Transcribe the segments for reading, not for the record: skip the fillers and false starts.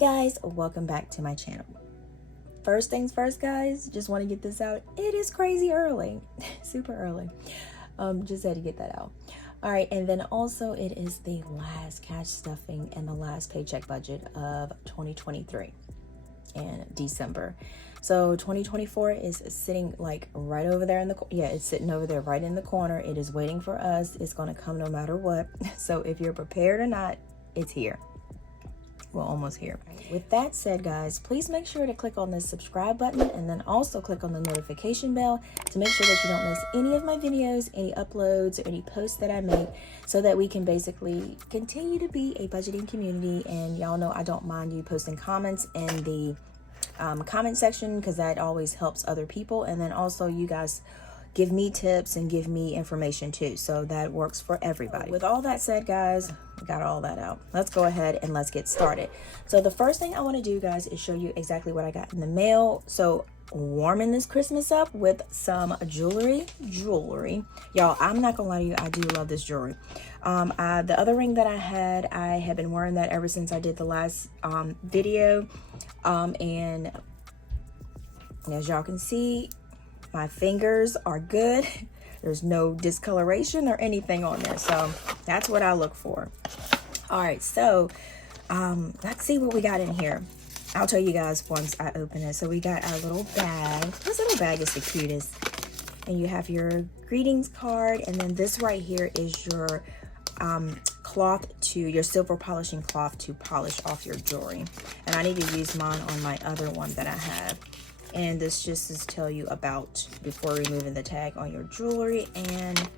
guys, welcome back to my channel. First things first, guys, just want to get this out. It is crazy early, super early. Just had to get that out. All right, and then also it is the last cash stuffing and the last paycheck budget of 2023 in December. So 2024 is sitting like right over there in the it's sitting over there right in the corner. It is waiting for us. It's going to come no matter what. So if you're prepared or not, it's here. We're almost here. With that said, guys, please make sure to click on the subscribe button and then also click on the notification bell to make sure that you don't miss any of my videos, any uploads, or any posts that I make, so that we can basically continue to be a budgeting community. And y'all know I don't mind you posting comments in the comment section, because that always helps other people. And then also you guys give me tips and give me information too, so that works for everybody. With all that said, guys, we got all that out. Let's go ahead and let's get started. So the first thing I want to do, guys, is show you exactly what I got in the mail. So warming this Christmas up with some jewelry. Y'all, I'm not gonna lie to you, I do love this jewelry. The other ring that I had been wearing that ever since I did the last video, and as y'all can see, my fingers are good. There's no discoloration or anything on there, so that's what I look for. All right, so let's see what we got in here. I'll tell you guys once I open it. So we got our little bag. This little bag is the cutest. And you have your greetings card, and then this right here is your your silver polishing cloth to polish off your jewelry. And I need to use mine on my other one that I have. And this just is tell you about before removing the tag on your jewelry and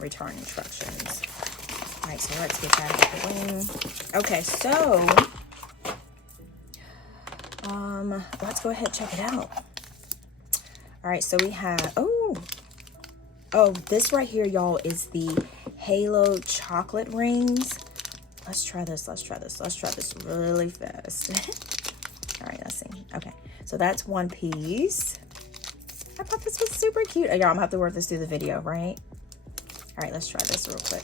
return instructions. All right, so let's get that out of the way. Okay, so let's go ahead and check it out. All right, so we have oh, this right here, y'all, is the Halo chocolate rings. Let's try this really fast. All right, let's see. Okay, so that's one piece. I thought this was super cute. Y'all, I'm gonna have to work this through the video, right? All right, let's try this real quick.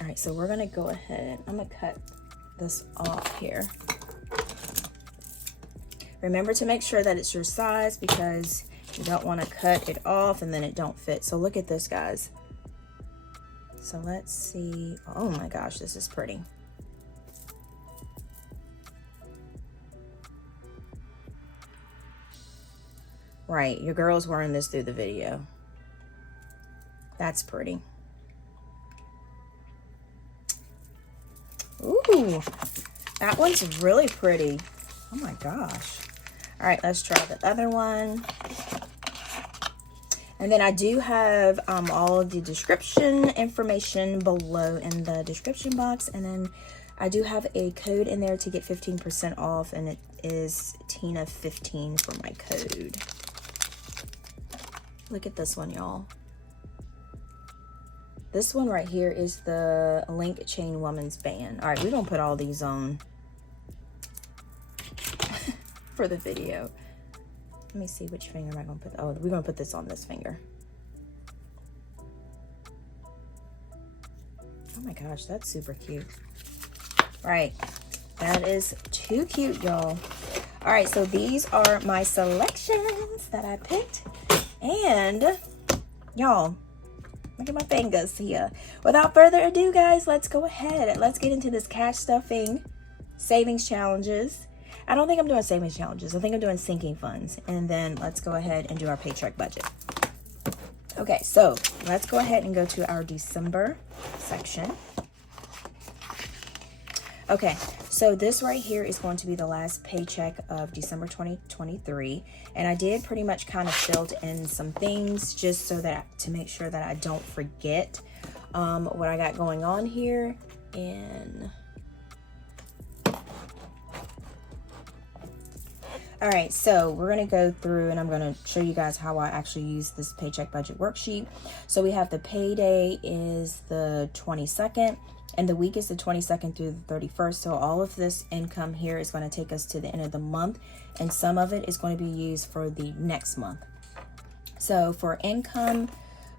All right, so we're gonna go ahead. I'm gonna cut this off here. Remember to make sure that it's your size, because you don't want to cut it off and then it don't fit. So look at this, guys. So let's see. Oh my gosh, this is pretty. Right, your girl's wearing this through the video. That's pretty. Ooh, that one's really pretty. Oh my gosh. All right, let's try the other one. And then I do have all of the description information below in the description box. And then I do have a code in there to get 15% off, and it is Tina15 for my code. Look at this one, y'all. This one right here is the Link Chain Woman's Band. All right, we're gonna put all these on for the video. Let me see, which finger am I gonna put? Oh, we're gonna put this on this finger. Oh my gosh, that's super cute. All right, that is too cute, y'all. All right, so these are my selections that I picked. And y'all, look at my fingers here. Without further ado, guys, let's go ahead. Let's get into this cash stuffing savings challenges. I don't think I'm doing savings challenges. I think I'm doing sinking funds. And then let's go ahead and do our paycheck budget. Okay, so let's go ahead and go to our December section. Okay, so this right here is going to be the last paycheck of December 2023. And I did pretty much kind of filled in some things just so that to make sure that I don't forget what I got going on here. And all right, so we're gonna go through and I'm gonna show you guys how I actually use this paycheck budget worksheet. So we have the payday is the 22nd. And the week is the 22nd through the 31st. So all of this income here is going to take us to the end of the month. And some of it is going to be used for the next month. So for income,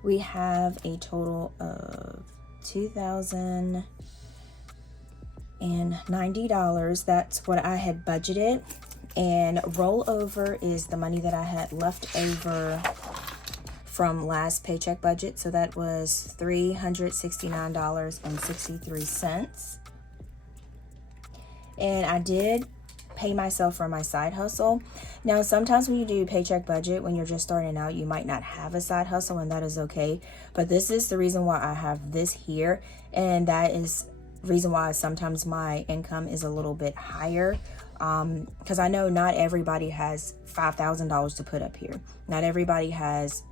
we have a total of $2,000. $390. That's what I had budgeted. And rollover is the money that I had left over from last paycheck budget. So that was $369.63. And I did pay myself for my side hustle. Now, sometimes when you do paycheck budget, when you're just starting out, you might not have a side hustle, and that is okay. But this is the reason why I have this here, and that is the reason why sometimes my income is a little bit higher. Because I know not everybody has $5,000 to put up here. Not everybody has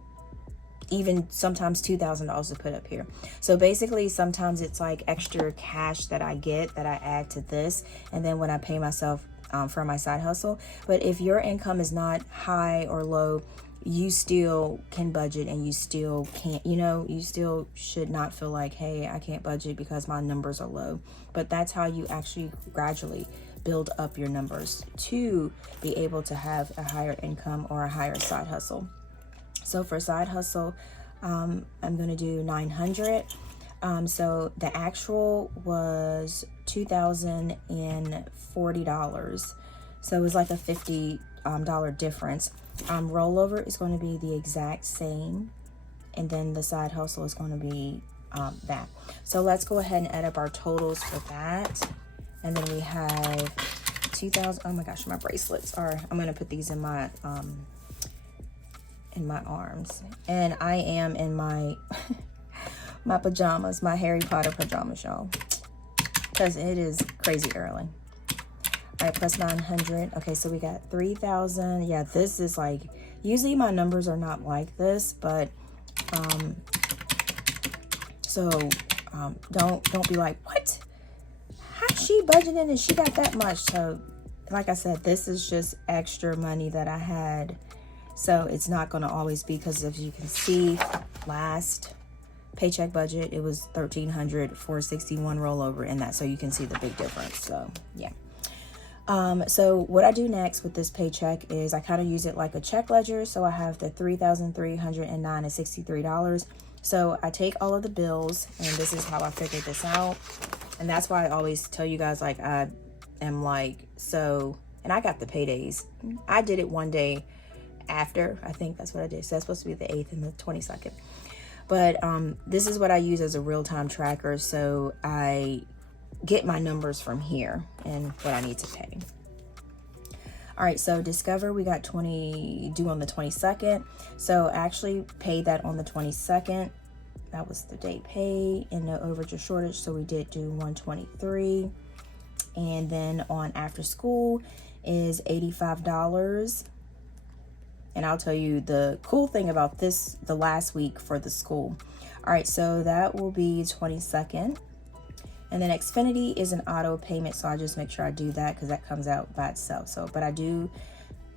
even sometimes $2,000 to put up here. So basically, sometimes it's like extra cash that I get that I add to this, and then when I pay myself for my side hustle. But if your income is not high or low, you still can budget, and you still can't, you still should not feel like, hey, I can't budget because my numbers are low. But that's how you actually gradually build up your numbers to be able to have a higher income or a higher side hustle. So for side hustle, I'm going to do $900. So the actual was $2,040. So it was like a $50 difference. Rollover is going to be the exact same. And then the side hustle is going to be that. So let's go ahead and add up our totals for that. And then we have 2,000. Oh my gosh, my bracelets are, I'm going to put these in my arms. And I am in my my pajamas, my Harry Potter pajamas, y'all, because it is crazy early. All right, plus 900. Okay, so we got 3,000. Yeah, this is like, usually my numbers are not like this, but don't be like, what? How's she budgeting and she got that much? So like I said, this is just extra money that I had. So it's not going to always be, because as you can see, last paycheck budget, it was $1,300, $461 rollover in that. So you can see the big difference. So yeah. So what I do next with this paycheck is I kind of use it like a check ledger. So I have the $3,309.63. So I take all of the bills, and this is how I figured this out. And that's why I always tell you guys, like, I am like, so, and I got the paydays. I did it one day after, I think that's what I did. So that's supposed to be the 8th and the 22nd. But this is what I use as a real-time tracker. So I get my numbers from here and what I need to pay. All right, so Discover, we got due on the 22nd. So I actually paid that on the 22nd. That was the date paid, and no overage or shortage. So we did do 123. And then on after school is $85. And I'll tell you the cool thing about this, the last week for the school. All right, so that will be 22nd. And then Xfinity is an auto payment, so I just make sure I do that because that comes out by itself. So, but I do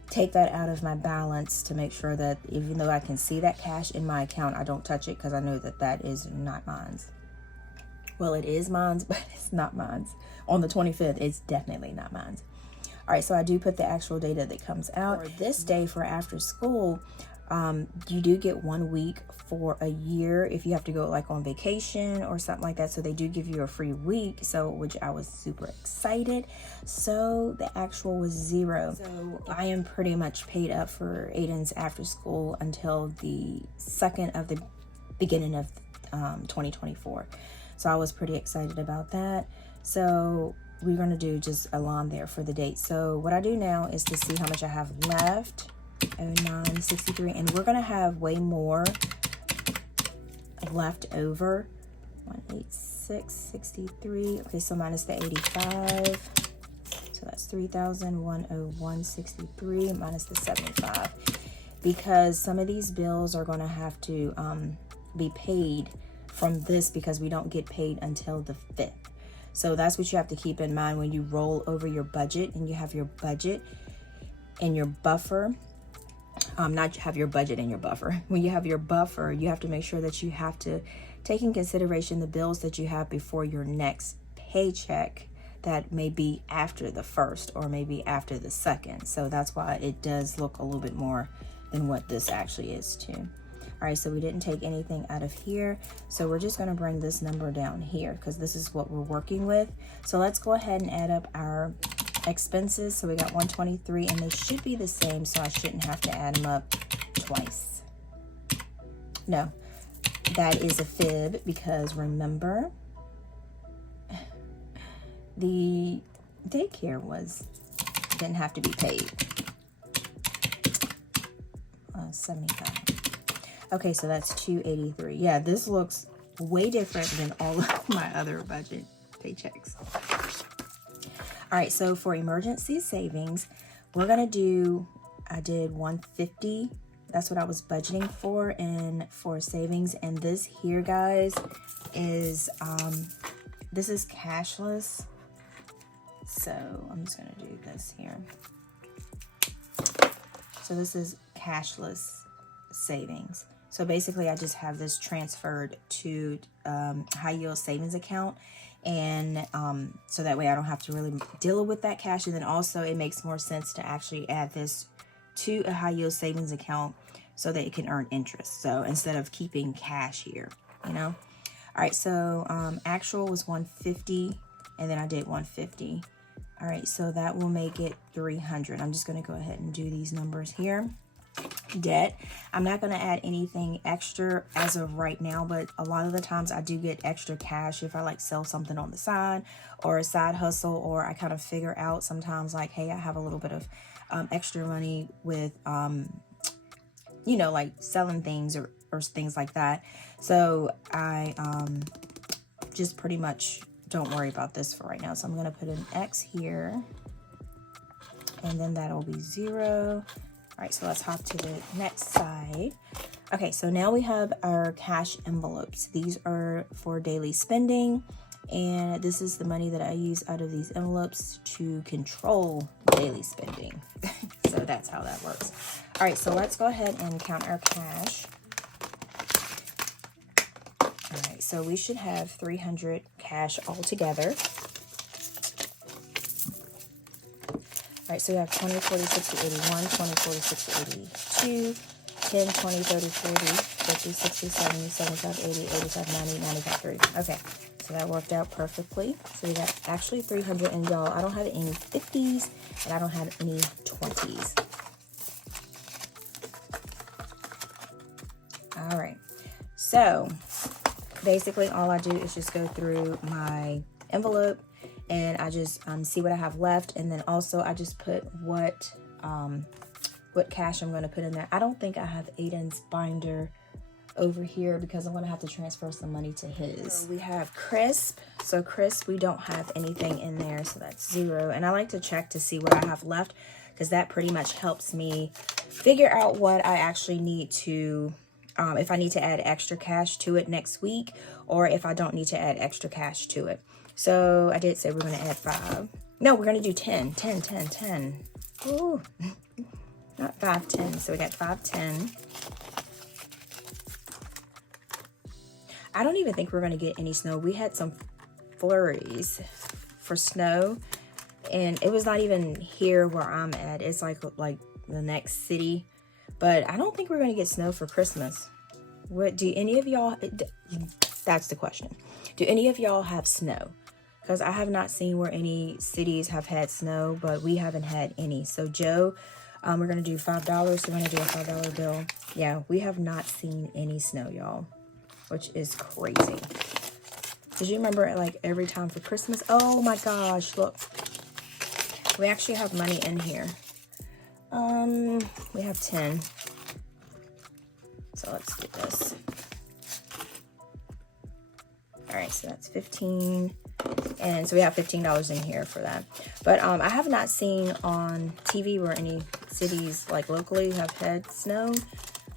take that out of my balance to make sure that even though I can see that cash in my account, I don't touch it because I know that that is not mine. Well, it is mine, but it's not mine. On the 25th, it's definitely not mine. All right, so I do put the actual data that comes out. For this day for after school, you do get 1 week for a year if you have to go like on vacation or something like that. So they do give you a free week, so which I was super excited. So the actual was $0. So I am pretty much paid up for Aiden's after school until the second of the beginning of 2024. So I was pretty excited about that. So we're going to do just a line there for the date. So what I do now is to see how much I have left. 0963, and we're going to have way more left over. 18663. Okay, so minus the 85. So that's 3,101.63 minus the 75. Because some of these bills are going to have to be paid from this because we don't get paid until the 5th. So that's what you have to keep in mind when you roll over your budget and you have your budget and your buffer. Not have your budget and your buffer. When you have your buffer, you have to make sure that you have to take in consideration the bills that you have before your next paycheck that may be after the 1st or maybe after the 2nd. So that's why it does look a little bit more than what this actually is too. All right, so we didn't take anything out of here. So we're just gonna bring this number down here because this is what we're working with. So let's go ahead and add up our expenses. So we got 123 and they should be the same, so I shouldn't have to add them up twice. No, that is a fib because remember, the daycare didn't have to be paid. 75. Okay, so that's 283. Yeah, this looks way different than all of my other budget paychecks. All right, so for emergency savings, we're gonna do, I did 150. That's what I was budgeting for, and for savings. And this here, guys, is this is cashless. So I'm just gonna do this here. So this is cashless savings. So basically I just have this transferred to high yield savings account, and so that way I don't have to really deal with that cash. And then also it makes more sense to actually add this to a high yield savings account so that it can earn interest. So instead of keeping cash here, you know. All right, so actual was 150 and then I did 150. All right, so that will make it 300. I'm just gonna go ahead and do these numbers here. Debt, I'm not going to add anything extra as of right now, but a lot of the times I do get extra cash if I like sell something on the side or a side hustle, or I kind of figure out sometimes like, hey, I have a little bit of extra money with you know, like selling things or things like that. So I just pretty much don't worry about this for right now. So I'm going to put an X here, and then that'll be 0. All right, so let's hop to the next side. Okay, so now we have our cash envelopes. These are for daily spending, and this is the money that I use out of these envelopes to control daily spending. So that's how that works. All right, so let's go ahead and count our cash. All right, so we should have 300 cash altogether. All right, so we have 20, 40, 60, 81, 20, 40, 60, 82, 10, 20, 30, 40, 50, 60, 70, 75, 80, 85, 90, 95, 3. Okay, so that worked out perfectly. So we got actually 300, and y'all, I don't have any 50s, and I don't have any 20s. All right, so basically all I do is just go through my envelope, and I just see what I have left, and then also I just put what cash I'm going to put in there. I don't think I have Aiden's binder over here because I'm going to have to transfer some money to his. So we have Crisp. So Crisp, we don't have anything in there, so that's 0. And I like to check to see what I have left because that pretty much helps me figure out what I actually need to, if I need to add extra cash to it next week, or if I don't need to add extra cash to it. So I did say we're going to add 5. No, we're going to do 10. 10, 10, 10. Ooh. Not 5, 10. So we got 5, 10. I don't even think we're going to get any snow. We had some flurries for snow, and it was not even here where I'm at. It's like the next city. But I don't think we're going to get snow for Christmas. What do any of y'all, that's the question. Do any of y'all have snow? Because I have not seen where any cities have had snow, but we haven't had any. So Joe, we're going to do $5. So we're going to do a $5 bill. Yeah, we have not seen any snow, y'all, which is crazy. Did you remember like every time for Christmas? Oh my gosh, look. We actually have money in here. We have 10. So let's do this. All right, so that's 15. And so we have $15 in here for that. But I have not seen on TV where any cities like locally have had snow.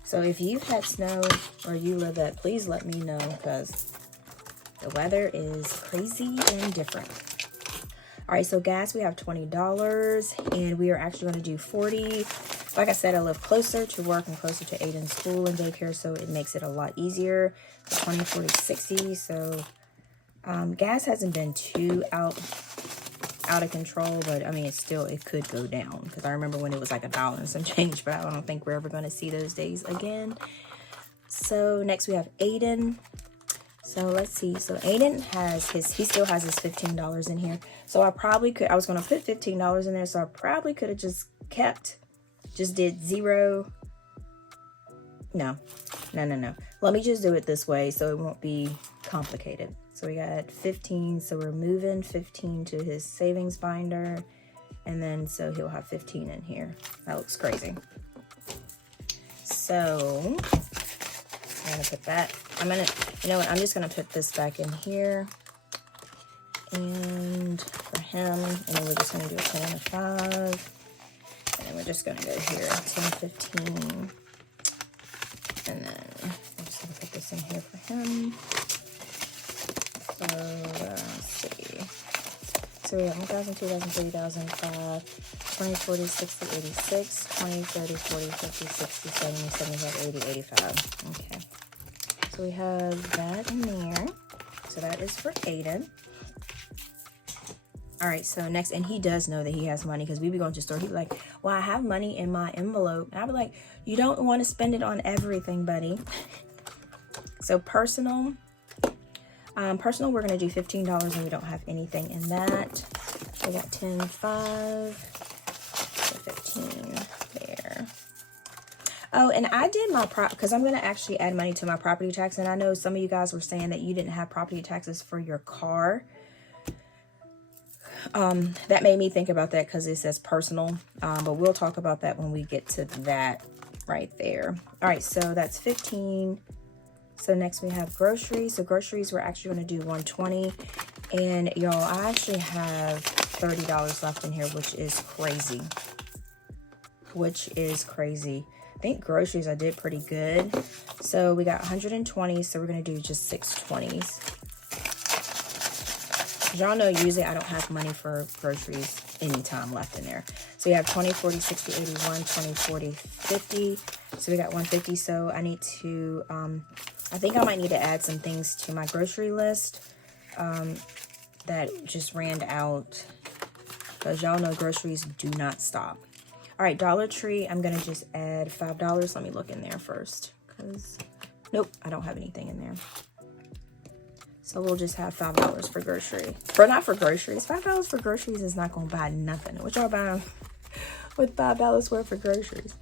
So if you've had snow or you live at, please let me know because the weather is crazy and different. All right, so gas, we have $20 and we are actually going to do 40. Like I said, I live closer to work and closer to Aiden's school and daycare, so it makes it a lot easier. 20, 40, 60. So gas hasn't been too out of control, but I mean, it could go down because I remember when it was like $1 and some change, but I don't think we're ever going to see those days again. So next we have Aiden. So let's see. So Aiden has he still has his $15 in here. So I probably could, I was going to put $15 in there. So I probably could have just did 0. No. Let me just do it this way so it won't be complicated. So we got 15. So we're moving 15 to his savings binder. And then so he'll have 15 in here. That looks crazy. So I'm gonna put that. You know what? I'm just gonna put this back in here. And for him, and then we're just gonna do a 10 and a 5. And then we're just gonna go here, 10, 15. And then I'm just gonna put this in here for him. So let's see. So we have 1,000, 2,000, 3,000, 5, 20, 40, 60, 86, 20, 30, 40, 50, 60, 70, 75, 80, 85. Okay. So we have that in there. So that is for Aiden. All right, so next, and he does know that he has money because we be going to the store. He be like, well, I have money in my envelope. And I be like, you don't want to spend it on everything, buddy. So personal, we're going to do $15 and we don't have anything in that. We got 10, 5, 15 there. Oh, and I did my because I'm going to actually add money to my property tax. And I know some of you guys were saying that you didn't have property taxes for your car. That made me think about that because it says personal, but we'll talk about that when we get to that right there. All right, so that's 15. So next we have groceries. So groceries, we're actually going to do 120. And y'all, I actually have $30 left in here, which is crazy. I think groceries I did pretty good. So we got 120. So we're going to do just 6 20s. Y'all know usually I don't have money for groceries anytime left in there. So you have 20, 40, 60, 81, 20, 40, 50. So we got 150. So I need to, I think I might need to add some things to my grocery list that just ran out. Because y'all know groceries do not stop. All right, Dollar Tree, I'm going to just add $5. Let me look in there first. Because, nope, I don't have anything in there. So we'll just have $5 for grocery. Not for groceries. $5 for groceries is not going to buy nothing. What y'all buying with $5 worth for groceries?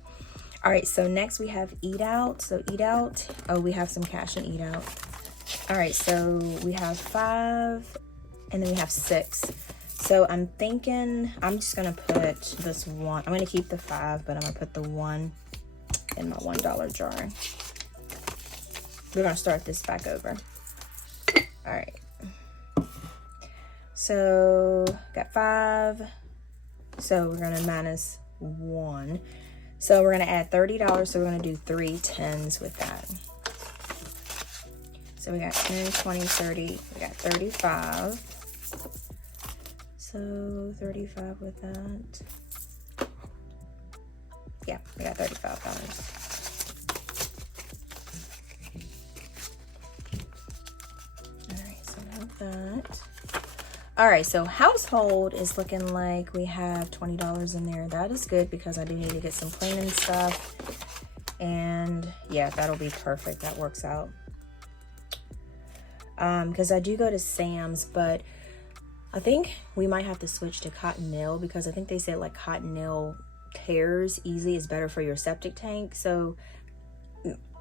All right, so next we have Eat Out. So Eat Out. Oh, we have some cash in Eat Out. All right, so we have 5 and then we have 6. So I'm thinking I'm just going to put this 1. I'm going to keep the 5, but I'm going to put the 1 in my $1 jar. We're going to start this back over. All right, so got 5, so we're gonna minus 1, so we're gonna add $30, so we're gonna do 3 10s with that. So we got 10, 20, 30, we got 35, so 35 with that. Yeah, we got $35. That. All right, so household is looking like we have $20 in there. That is good because I do need to get some cleaning stuff, and yeah, that'll be perfect. That works out because I do go to Sam's, but I think we might have to switch to Cottonelle because I think they said like Cottonelle tears easily is better for your septic tank. So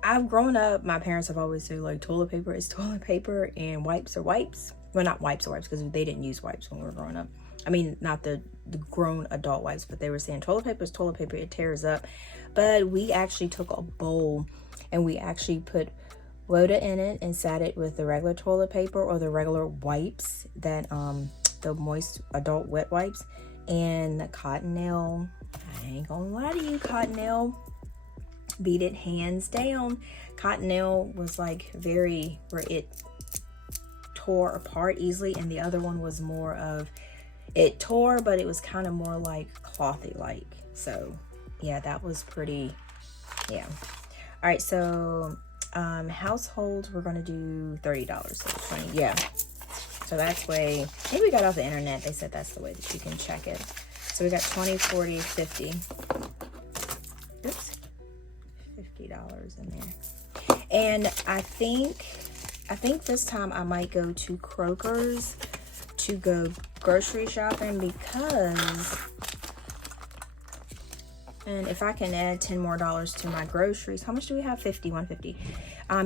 I've grown up, my parents have always said like toilet paper is toilet paper and wipes are wipes. Well, not wipes are wipes because they didn't use wipes when we were growing up. I mean, not the grown adult wipes, but they were saying toilet paper is toilet paper, it tears up. But we actually took a bowl and we actually put Woda in it and sat it with the regular toilet paper or the regular wipes that, the moist adult wet wipes, and the Cottonelle. I ain't gonna lie to you, Cottonelle beat it hands down. Cottonelle was like very, where it tore apart easily, and the other one was more of, it tore, but it was kind of more like clothy like. So yeah, that was pretty, yeah. All right, so household, we're gonna do $30, so 20, yeah. So that's way, maybe we got off the internet, they said that's the way that you can check it. So we got 20, 40, 50. Oops. $50 in there. And I think this time I might go to Kroger's to go grocery shopping, because, and if I can add $10 more to my groceries, how much do we have? 50, 150.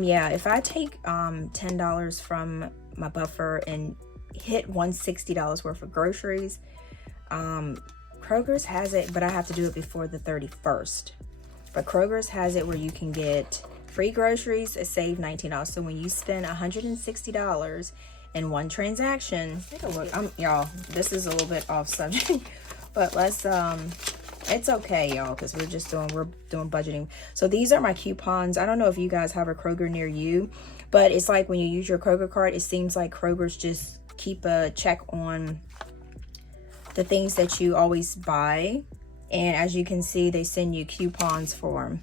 Yeah, if I take $10 from my buffer and hit $160 worth of groceries, Kroger's has it, but I have to do it before the 31st. But Kroger's has it where you can get free groceries and save $19. So when you spend $160 in one transaction, take a look. Y'all, this is a little bit off subject, but let's it's okay, y'all, because we're doing budgeting. So these are my coupons. I don't know if you guys have a Kroger near you, but it's like when you use your Kroger card, it seems like Kroger's just keep a check on the things that you always buy. And as you can see, they send you coupons for them.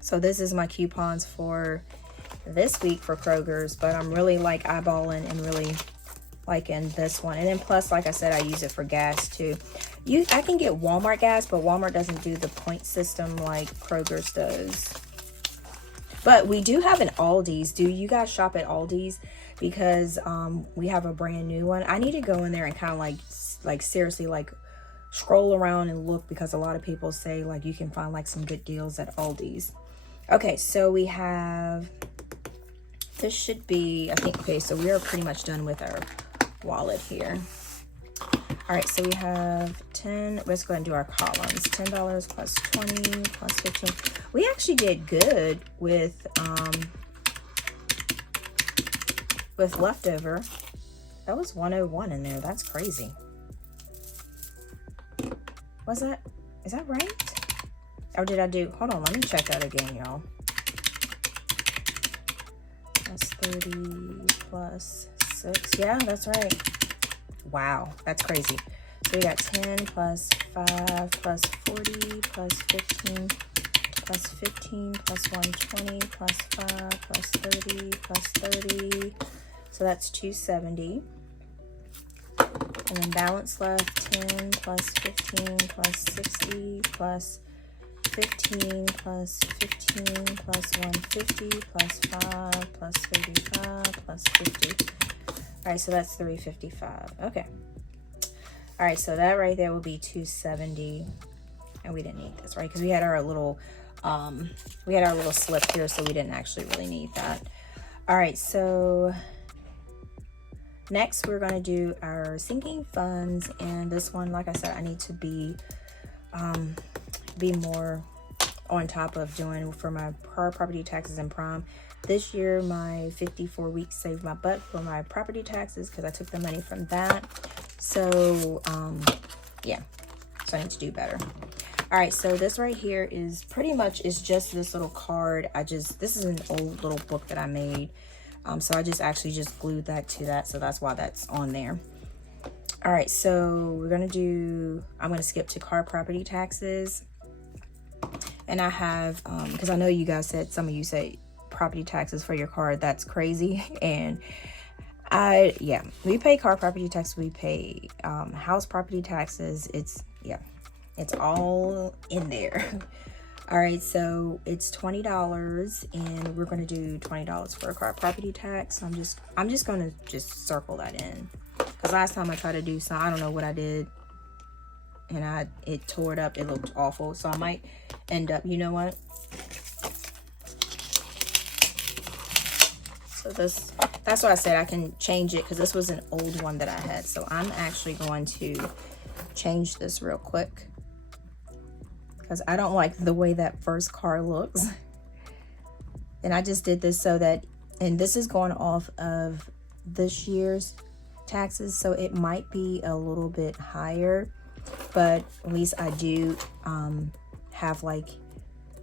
So this is my coupons for this week for Kroger's, but I'm really like eyeballing and really liking this one. And then plus, like I said, I use it for gas too. I can get Walmart gas, but Walmart doesn't do the point system like Kroger's does. But we do have an Aldi's. Do you guys shop at Aldi's? Because we have a brand new one. I need to go in there and kind of like seriously like scroll around and look, because a lot of people say like you can find like some good deals at Aldi's. Okay, so we have, this should be, I think, okay, so we are pretty much done with our wallet here. All right, so we have 10, let's go ahead and do our columns. $10 plus 20 plus 15. We actually did good with leftover. That was 101 in there. That's crazy. Was that, is that right? Or did I do, hold on, let me check that again, y'all. That's 30 plus 6. Yeah, that's right. Wow, that's crazy. So we got 10 plus 5 plus 40 plus 15 plus 15 plus 120 plus 5 plus 30 plus 30. So that's 270. And then balance left, 10 plus 15 plus 60 plus 15 plus 15 plus 150 plus 5 plus 35 plus 50. All right, so that's 355. Okay. All right, so that right there will be 270. And we didn't need this, right? Because we had our little slip here, so we didn't actually really need that. All right, so next we're going to do our sinking funds, and this one, like I said, I need to be more on top of doing for my property taxes and prom. This year, my 54 weeks saved my butt for my property taxes because I took the money from that. So, yeah, so I need to do better. All right, so this right here is pretty much, is just this little card. This is an old little book that I made. So I just actually glued that to that. So that's why that's on there. All right, so we're gonna do, I'm gonna skip to car property taxes. And I have, because I know you guys said, some of you say property taxes for your car, that's crazy. And yeah, we pay car property taxes, we pay house property taxes. It's all in there. All right, so it's $20, and we're going to do $20 for a car property tax. I'm just going to circle that in, because last time I tried to do some, I don't know what I did, and it tore it up. It looked awful. So I might end up, you know what? So that's why I said I can change it, because this was an old one that I had. So I'm actually going to change this real quick, because I don't like the way that first car looks. And I just did this so that, and this is going off of this year's taxes, so it might be a little bit higher, but at least I do have like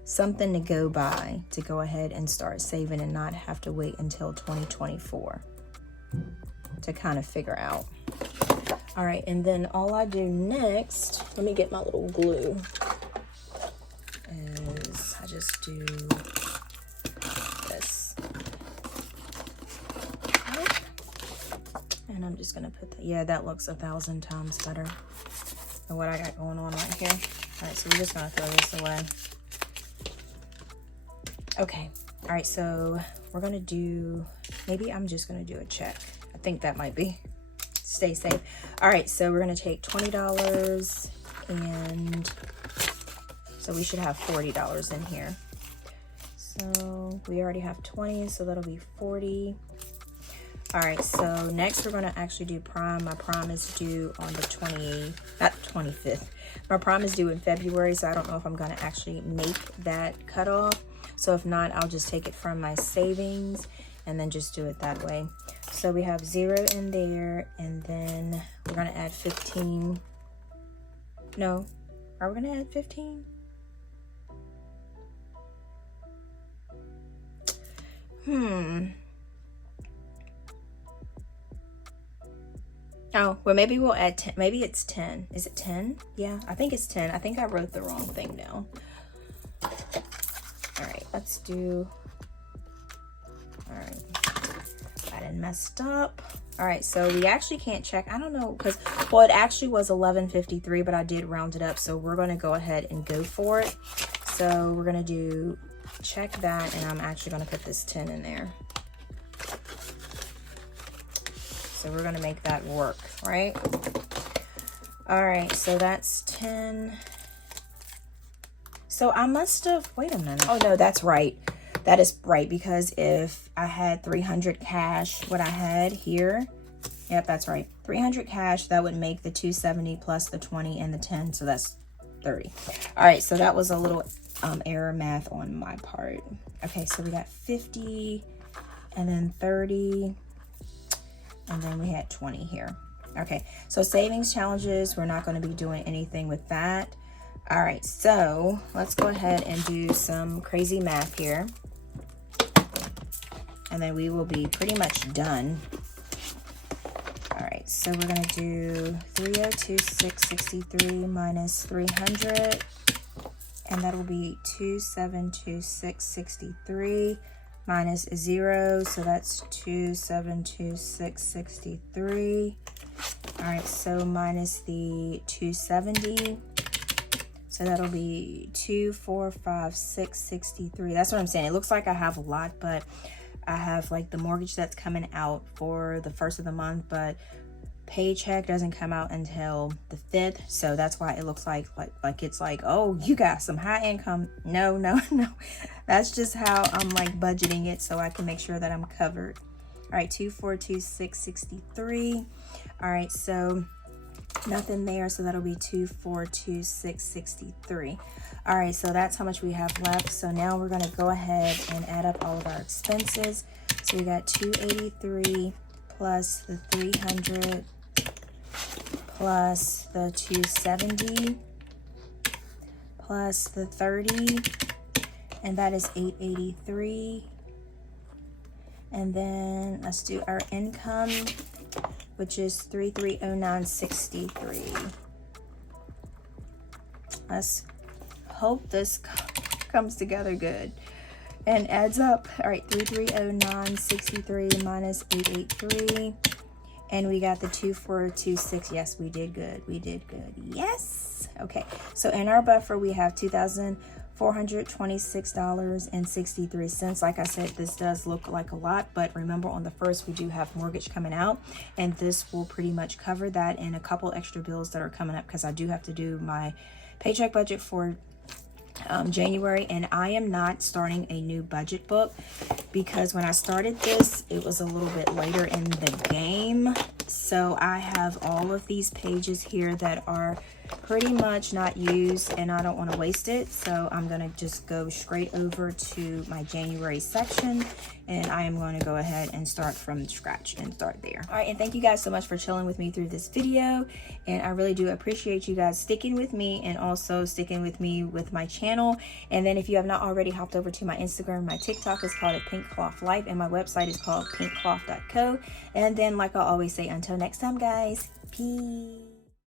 something to go by to go ahead and start saving and not have to wait until 2024 to kind of figure out. All right, and then all I do next, let me get my little glue, is I just do this. And I'm just gonna put that, yeah, that looks 1,000 times better than what I got going on right here. All right, so we're just gonna throw this away. Okay, All right, so we're gonna do, maybe I'm just gonna do a check. I think that might be, stay safe. All right, so we're gonna take $20 and so we should have $40 in here. So we already have 20, so that'll be 40. All right, so next we're gonna actually do prom. My prom is due on the 25th. My prom is due in February, so I don't know if I'm gonna actually make that cutoff. So if not, I'll just take it from my savings and then just do it that way. So we have 0 in there, and then we're gonna add 15. No, are we gonna add 15? Oh, well, maybe we'll add 10. Maybe it's 10. Is it 10? Yeah, I think it's 10. I think I wrote the wrong thing down. All right, let's do, all right, I done messed up. All right, so we actually can't check. I don't know, because, well, it actually was 11.53, but I did round it up. So we're going to go ahead and go for it. So we're going to do check that, and I'm actually going to put this 10 in there. So we're gonna make that work, right? All right, so that's 10. So I must have, wait a minute. Oh no, that's right. That is right, because if I had 300 cash, what I had here, yep, that's right. 300 cash, that would make the 270 plus the 20 and the 10, so that's 30. All right, so that was a little error math on my part. Okay, so we got 50 and then 30. And then we had 20 here. Okay, so savings challenges, we're not going to be doing anything with that. All right, so let's go ahead and do some crazy math here. And then we will be pretty much done. All right, so we're going to do 302,663 minus 300. And that will be 2,726.63. minus 0, so that's 2,726.63. All right, so minus the 270, so that'll be 2,456.63. That's what I'm saying. It looks like I have a lot, but I have like the mortgage that's coming out for the first of the month, but paycheck doesn't come out until the 5th, so that's why it looks like it's like, oh, you got some high income. No, that's just how I'm like budgeting it, so I can make sure that I'm covered. All right, 2,426.63. All right, so nothing there, so that'll be 2,426.63. All right, so that's how much we have left. So now we're going to go ahead and add up all of our expenses. So we got 283 plus the 300 plus the 270 plus the 30, and that is 883. And then let's do our income, which is 3,309.63. Let's hope this comes together good and adds up. All right, 3,309.63 minus 883. And we got the 2,426. Yes, we did good. We did good. Yes. Okay. So in our buffer, we have $2,426.63. Like I said, this does look like a lot, but remember on the first, we do have mortgage coming out, and this will pretty much cover that and a couple extra bills that are coming up, because I do have to do my paycheck budget for January, and I am not starting a new budget book because when I started this, it was a little bit later in the game. So I have all of these pages here that are pretty much not used, and I don't want to waste it. So I'm going to just go straight over to my January section, and I am going to go ahead and start from scratch and start there. All right, and thank you guys so much for chilling with me through this video, and I really do appreciate you guys sticking with me and also sticking with me with my channel. And then if you have not already hopped over to my Instagram, my TikTok is called @PinkClothLife, and my website is called pinkcloth.co. And then, like I always say, until next time, guys, peace.